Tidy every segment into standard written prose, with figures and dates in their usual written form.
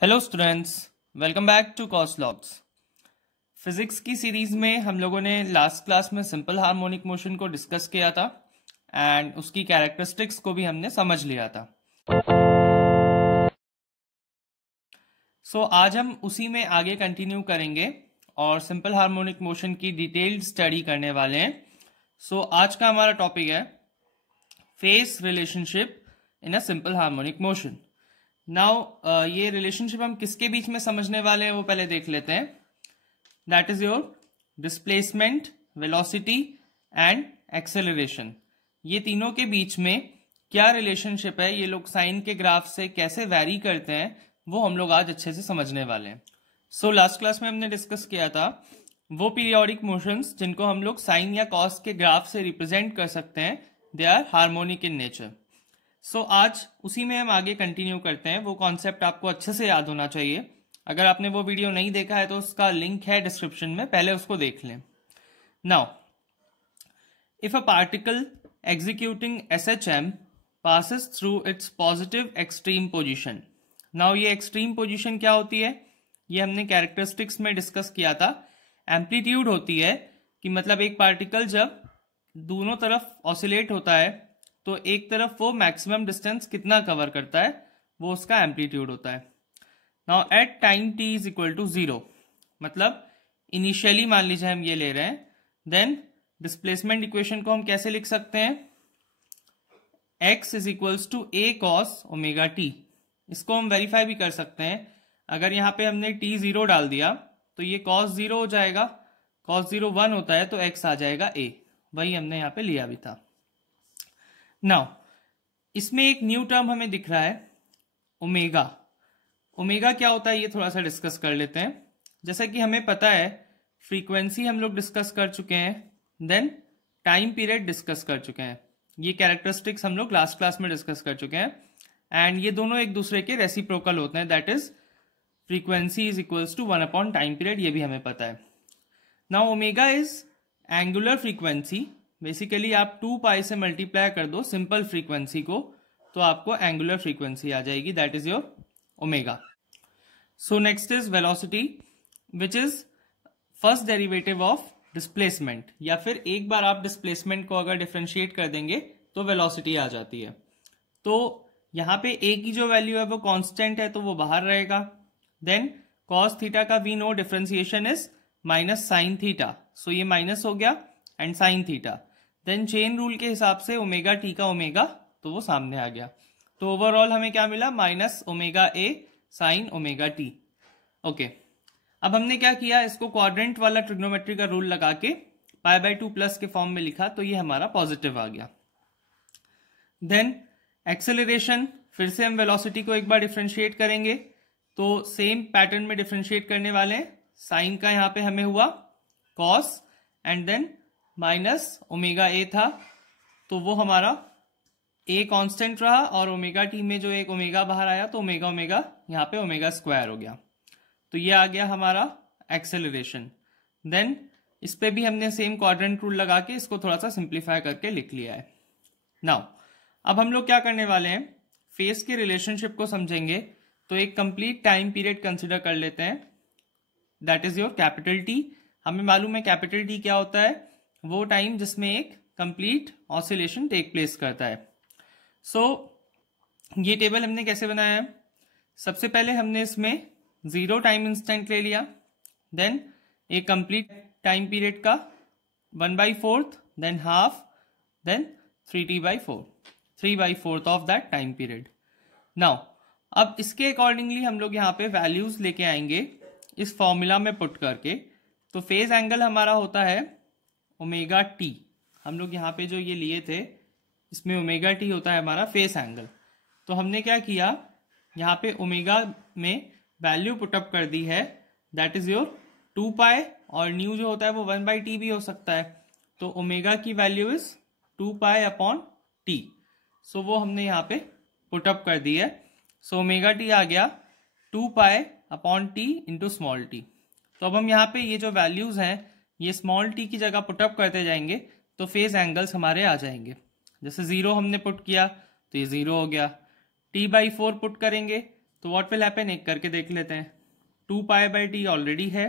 Hello students, welcome back to कॉस्लॉग्स। Physics की series में हम लोगों ने लास्ट क्लास में सिंपल हार्मोनिक मोशन को डिस्कस किया था एंड उसकी कैरेक्टरिस्टिक्स को भी हमने समझ लिया था। आज हम उसी में आगे कंटिन्यू करेंगे और सिंपल हार्मोनिक मोशन की डिटेल्ड स्टडी करने वाले हैं। आज का हमारा टॉपिक है face relationship in a simple harmonic motion. Now ये रिलेशनशिप हम किसके बीच में समझने वाले हैं वो पहले देख लेते हैं। That is your displacement, velocity and acceleration. ये तीनों के बीच में क्या रिलेशनशिप है, ये लोग साइन के ग्राफ से कैसे वैरी करते हैं, वो हम लोग आज अच्छे से समझने वाले हैं। लास्ट क्लास में हमने डिस्कस किया था वो पीरियोडिक मोशंस जिनको हम लोग साइन या कॉस के ग्राफ से रिप्रेजेंट कर सकते हैं, they are harmonic in nature. आज उसी में हम आगे कंटिन्यू करते हैं। वो कॉन्सेप्ट आपको अच्छे से याद होना चाहिए। अगर आपने वो वीडियो नहीं देखा है तो उसका लिंक है डिस्क्रिप्शन में, पहले उसको देख लें। Now if a particle executing SHM passes through it's positive extreme position. Now ये एक्सट्रीम पोजीशन क्या होती है, ये हमने कैरेक्टरिस्टिक्स में डिस्कस किया था। एम्पलीट्यूड होती है कि मतलब एक पार्टिकल जब दोनों तरफ ऑसिलेट होता है तो एक तरफ वो मैक्सिमम डिस्टेंस कितना कवर करता है, वो उसका एम्पलीट्यूड होता है। Now at time t is equal to 0, मतलब इनिशियली मान लीजिए हम ये ले रहे हैं, देन डिस्प्लेसमेंट इक्वेशन को हम कैसे लिख सकते हैं, x is equals to a cos omega t। इसको हम वेरीफाई भी कर सकते हैं। अगर यहाँ पे हमने t 0 डाल दिया तो ये cos 0 हो जाएगा, cos 0 1 होता है तो x आ जाएगा a, वही हमने यहाँ पे लिया भी था। नाउ इसमें एक न्यू टर्म हमें दिख रहा है ओमेगा। ओमेगा क्या होता है ये थोड़ा सा डिस्कस कर लेते हैं। जैसा कि हमें पता है फ्रीक्वेंसी हम लोग डिस्कस कर चुके हैं, देन टाइम पीरियड डिस्कस कर चुके हैं, ये कैरेक्टरिस्टिक्स हम लोग लास्ट क्लास में डिस्कस कर चुके हैं एंड ये दोनों एक दूसरे के रेसिप्रोकल होते हैं। That is frequency is equals to 1 upon time period, ये भी हमें पता है। Now omega is angular frequency. Basically आप 2 पाई से मल्टीप्लाई कर दो सिंपल फ्रीक्वेंसी को तो आपको एंगुलर फ्रीक्वेंसी आ जाएगी, that is your omega. So next is velocity which is first derivative of displacement, या फिर एक बार आप डिस्प्लेसमेंट को अगर डिफरेंशिएट कर देंगे तो वेलोसिटी आ जाती है। तो यहाँ पे a की जो वैल्यू है वो कांस्टेंट है तो वो बाहर रहेगा। देन कॉस थीटा का we know differentiation is minus sine theta, so ये माइनस हो गया and sine theta. Then chain rule के हिसाब से ओमेगा टी का ओमेगा तो वो सामने आ गया, तो ओवरऑल हमें क्या मिला, माइनस ओमेगा ए साइन ओमेगा टी। ओके, अब हमने क्या किया, इसको क्वाड्रेंट वाला ट्रिग्नोमेट्री का रूल लगा के π/2 प्लस के फॉर्म में लिखा तो ये हमारा पॉजिटिव आ गया। देन एक्सेलरेशन, फिर से हम वेलोसिटी को एक बार डिफरेंशिएट करेंगे तो सेम पैटर्न में डिफरेंशिएट करने वाले हैं। साइन का यहाँ पे हमें हुआ cos and then minus omega A था तो वो हमारा ए कांस्टेंट रहा और ओमेगा टी में जो एक ओमेगा बाहर आया तो ओमेगा ओमेगा यहाँ पे ओमेगा स्क्वायर हो गया, तो ये आ गया हमारा एक्सेलरेशन। देन इस पे भी हमने सेम क्वाड्रेंट रूल लगा के इसको थोड़ा सा सिंप्लीफाई करके लिख लिया है। नाउ अब हम लोग क्या करने वाले हैं, फेस के रिलेशनशिप को समझेंगे तो एक कंप्लीट टाइम पीरियड कंसिडर कर लेते हैं, that is your capital T. हमें मालूम है कैपिटल टी क्या होता है, वो टाइम जिसमें एक कंप्लीट ऑसिलेशन टेक प्लेस करता है। ये टेबल हमने कैसे बनाया है, सबसे पहले हमने इसमें 0 टाइम इंस्टेंट ले लिया, देन एक कंप्लीट टाइम पीरियड का 1/4, then half, then 3t/4, 3/4 of that time period. Now अब इसके अकॉर्डिंगली हम लोग यहाँ पे वैल्यूज लेके आएंगे इस फॉर्मूला में पुट करके। तो फेज एंगल हमारा होता है ओमेगा टी, हम लोग यहाँ पे जो ये लिए थे इसमें ओमेगा टी होता है हमारा फेस एंगल। तो हमने क्या किया, यहाँ पे ओमेगा में वैल्यू पुटअप कर दी है, दैट इज योर 2 पाई, और न्यू जो होता है वो 1/t भी हो सकता है, तो ओमेगा की value is 2 pi upon T. So वो हमने यहाँ पे पुटअप कर दी है। सो ओमेगा टी आ गया 2 pi upon T into small T. तो अब हम यहाँ पे ये जो वैल्यूज हैं ये स्मॉल टी की जगह पुटअप करते जाएंगे तो फेज एंगल्स हमारे आ जाएंगे। जैसे 0 हमने पुट किया तो ये 0 हो गया, t/4 पुट करेंगे तो व्हाट विल हैपन, एक करके देख लेते हैं। 2 पाई बाई टी ऑलरेडी है,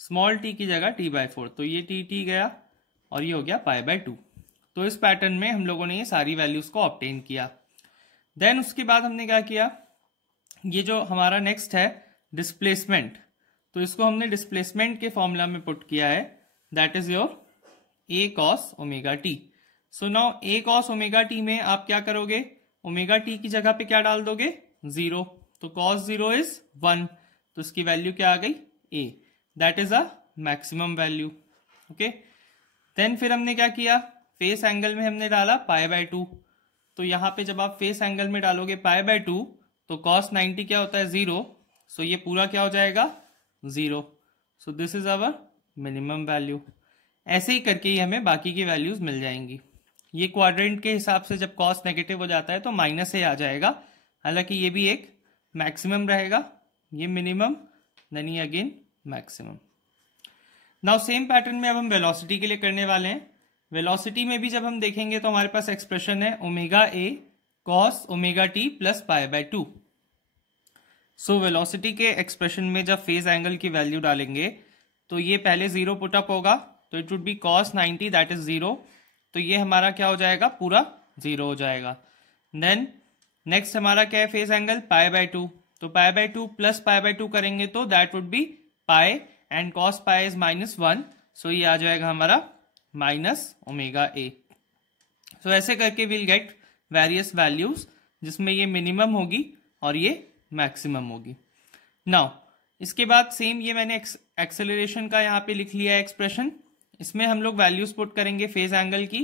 स्मॉल टी की जगह t/4, तो ये टी गया और ये हो गया π/2। तो इस पैटर्न में हम लोगों ने ये सारी वैल्यूज को ऑब्टेन किया। देन उसके बाद हमने क्या किया, ये जो हमारा नेक्स्ट है डिस्प्लेसमेंट, तो इसको हमने डिस्प्लेसमेंट के फॉर्मूला में पुट किया है, that is your a cos omega T. So now a cos omega T में आप क्या करोगे, ओमेगा टी की जगह पे क्या डाल दोगे, 0, तो cos 0 इज 1, तो इसकी वैल्यू क्या आ गई, a, that is a maximum value. Okay, then फिर हमने क्या किया, फेस एंगल में हमने डाला π/2, तो यहां पे जब आप फेस एंगल में डालोगे π/2 तो cos 90 क्या होता है, 0, सो ये पूरा क्या हो जाएगा, 0, so this is our minimum value. ऐसे ही करके ही हमें बाकी की वैल्यूज मिल जाएंगी। ये क्वाड्रेंट के हिसाब से जब cos नेगेटिव हो जाता है तो माइनस से आ जाएगा, हालांकि ये भी एक मैक्सिमम रहेगा, ये मिनिमम, देन ये again maximum. Now same pattern में अब हम वेलोसिटी के लिए करने वाले हैं। वेलोसिटी में भी जब हम देखेंगे तो हमारे पास एक्सप्रेशन है omega A cos omega T plus π/2। So velocity के एक्सप्रेशन में जब फेज एंगल की वैल्यू डालेंगे तो ये पहले 0 पुटअप होगा, तो it would be cos 90 that is 0, तो ये हमारा क्या हो जाएगा, पूरा 0 हो जाएगा। देन नेक्स्ट हमारा क्या है, फेज एंगल π/2, तो π/2 प्लस π/2 करेंगे तो that would be pi and cos pi is -1, सो ये आ जाएगा हमारा माइनस ओमेगा ए। सो ऐसे करके विल गेट वेरियस वैल्यूज जिसमें ये मिनिमम होगी और ये मैक्सिमम होगी। नाउ इसके बाद सेम ये मैंने एक्सेलरेशन का यहाँ पे लिख लिया है एक्सप्रेशन, इसमें हम लोग वैल्यूज पुट करेंगे फेज एंगल की।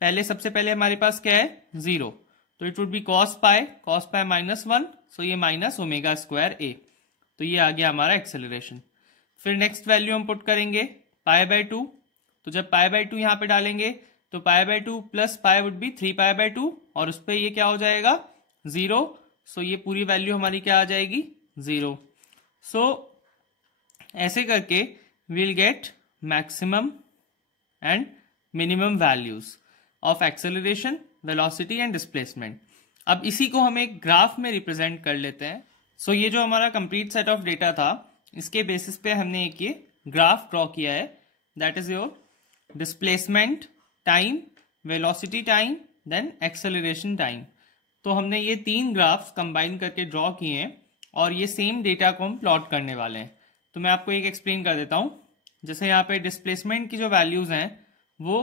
पहले सबसे पहले हमारे पास क्या है, 0, तो इट वुड बी cos पाई -1, सो ये माइनस ओमेगा स्क्वायर ए, तो ये आ गया हमारा एक्सेलरेशन। फिर नेक्स्ट वैल्यू हम पुट करेंगे π/2, तो जब π/2 यहाँ पे डालेंगे तो π/2 प्लस पाई वुड बी 3π/2 और उस पर ये क्या हो जाएगा, 0, सो ये पूरी वैल्यू हमारी क्या आ जाएगी, 0। सो ऐसे करके we'll get maximum and minimum values of acceleration, velocity and displacement। अब इसी को हम एक ग्राफ में रिप्रेजेंट कर लेते हैं। सो ये जो हमारा कंप्लीट सेट ऑफ डेटा था, इसके बेसिस पे हमने एक ये ग्राफ ड्रॉ किया है, that is your displacement time, velocity time, then acceleration time. तो हमने ये 3 ग्राफ्स कंबाइन करके ड्रॉ किए हैं और ये सेम डेटा को हम प्लॉट करने वाले हैं। तो मैं आपको एक एक्सप्लेन कर देता हूं। जैसे यहाँ पे डिस्प्लेसमेंट की जो वैल्यूज हैं वो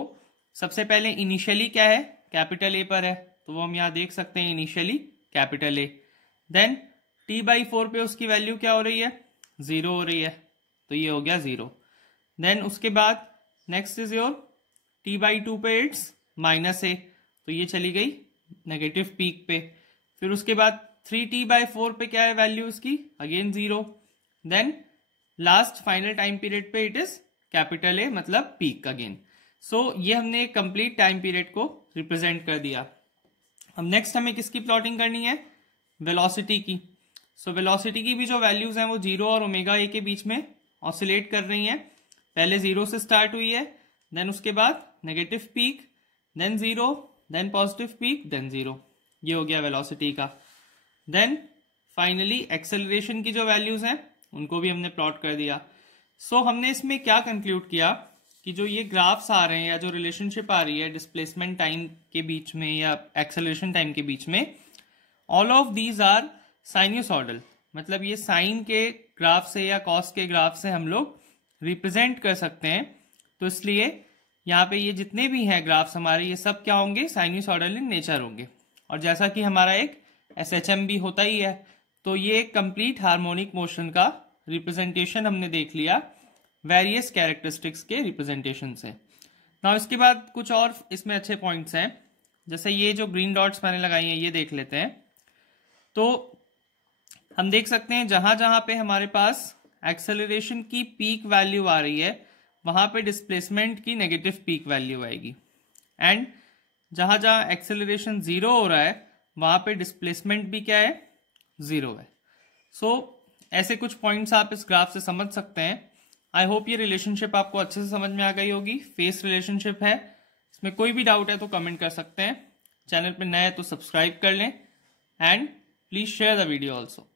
सबसे पहले इनिशियली क्या है, कैपिटल ए पर है, तो वो हम यहाँ देख सकते हैं initially capital A. Then t/4 पे उसकी वैल्यू क्या हो रही है, 0 हो रही है, तो ये हो गया 0। देन उसके बाद नेक्स्ट इज योर t/2 पे इट्स -a, तो ये चली गई नेगेटिव पीक पे। फिर उसके बाद 3t/4 पे क्या है वैल्यू उसकी, again 0। Then last final time period पे इट इज कैपिटल ए, मतलब पीक अगेन। सो ये हमने कंप्लीट टाइम पीरियड को रिप्रेजेंट कर दिया। अब नेक्स्ट हमें किसकी प्लॉटिंग करनी है, वेलोसिटी की। सो वेलोसिटी की भी जो वैल्यूज हैं वो 0 और ओमेगा ए के बीच में ऑसिलेट कर रही हैं। पहले 0 से स्टार्ट हुई है, देन उसके बाद negative peak, then 0, then positive peak, then 0, ये हो गया वेलोसिटी का। देन फाइनली एक्सेलरेशन की जो वैल्यूज हैं उनको भी हमने प्लॉट कर दिया। सो हमने इसमें क्या कंक्लूड किया कि जो ये ग्राफ्स आ रहे हैं या जो रिलेशनशिप आ रही है डिस्प्लेसमेंट टाइम के बीच में या एक्सेलरेशन टाइम के बीच में, ऑल ऑफ दीज आर साइन्यूसॉइडल, मतलब ये साइन के ग्राफ से या कॉस के ग्राफ से हम लोग रिप्रेजेंट कर सकते हैं। तो इसलिए यहाँ पे ये जितने भी हैं ग्राफ्स हमारे, ये सब क्या होंगे, साइन्यूसॉइडल इन नेचर होंगे। और जैसा कि हमारा एक SHM भी होता ही है, तो ये कंप्लीट हार्मोनिक मोशन का रिप्रेजेंटेशन हमने देख लिया वेरियस कैरेक्टरिस्टिक्स के रिप्रेजेंटेशन से। नाउ इसके बाद कुछ और इसमें अच्छे पॉइंट्स हैं, जैसे ये जो ग्रीन डॉट्स मैंने लगाई हैं ये देख लेते हैं। तो हम देख सकते हैं जहां जहां पे हमारे पास एक्सेलरेशन की पीक वैल्यू आ रही है वहां पे डिस्प्लेसमेंट की नेगेटिव पीक वैल्यू आएगी, एंड जहां जहां एक्सेलरेशन 0 हो रहा है वहां पे डिस्प्लेसमेंट भी क्या है, 0 है। सो ऐसे कुछ पॉइंट्स आप इस ग्राफ से समझ सकते हैं। आई होप ये रिलेशनशिप आपको अच्छे से समझ में आ गई होगी। फेस रिलेशनशिप है, इसमें कोई भी डाउट है तो कमेंट कर सकते हैं। चैनल पे नए हैं तो सब्सक्राइब कर लें and please share the video also.